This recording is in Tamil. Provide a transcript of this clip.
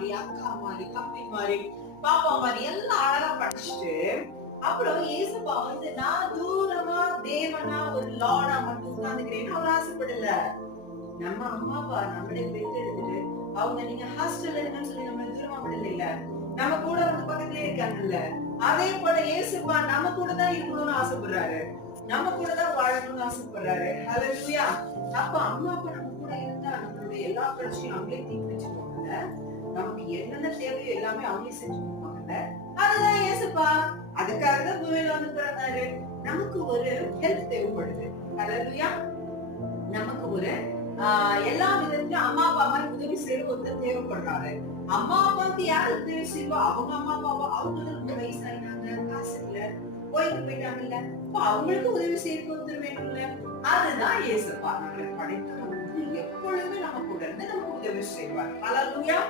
மாதிரி, அக்கா மாதிரி, தம்பி மாதிரி, பாப்பா மாதிரி எல்லாம் அழகா படிச்சுட்டு அப்புறம் ஏசப்பா நான் தூரமா தேவனா ஒரு லார்டா மட்டும் உட்கார்ந்துக்கிறேன்னு அவர் ஆசைப்படல. நம்ம அம்மா அப்பா நம்மளே பெற்றெடுத்துட்டு அவங்க நீங்க ஹாஸ்டல்ல இருங்கன்னு சொல்லி நம்ம தூரமா விடல, நம்ம கூட பக்கத்துலயே இருக்காங்கல்ல. அதே போல ஏசப்பா நம்ம கூட தான் இருக்கணும்னு ஆசைப்படுறாரு, நம்ம கூட தான் வாழணும்னு ஆசைப்படுறாரு. ஹல்லேலூயா. அப்ப அம்மா அப்பா நம்ம கூட இருந்தா நம்மளுடைய எல்லா பிரச்சனையும் அவங்களே தீர்த்து வச்சுக்கோங்கல்ல, நமக்கு என்னென்ன தேவையோ எல்லாமே அவங்களே செஞ்சு கொடுப்பாங்கல்ல. அதுதான் ஏசப்பா. அதுக்காக தான் பூமியில வந்து பிறந்தாரு. நமக்கு ஒரு ஹெல்ப் தேவைப்படுது. ஹல்லேலூயா. நமக்கு ஒரு எல்லா விதத்திலும் அம்மா அப்பா மாதிரி உதவி செய்ய ஒருத்தர் தேவைப்படுறாரு. அம்மா அப்பாவுக்கு யாரு உதவி செய்வா? அவங்க அம்மா அப்பாவா? அவங்களுக்கு ரொம்ப வயசாயினாங்க, காசு இல்ல, கோயிலுக்கு போயிட்டாங்கல்ல, அப்ப அவங்களுக்கு உதவி செய்ய ஒருத்தர் வேணும்ல. அதுதான் ஏசப்பா. நம்மளை படைத்தவர் எப்பொழுதுமே நம்ம கூட இருந்து நமக்கு உதவி செய்வார். ஹல்லேலூயா.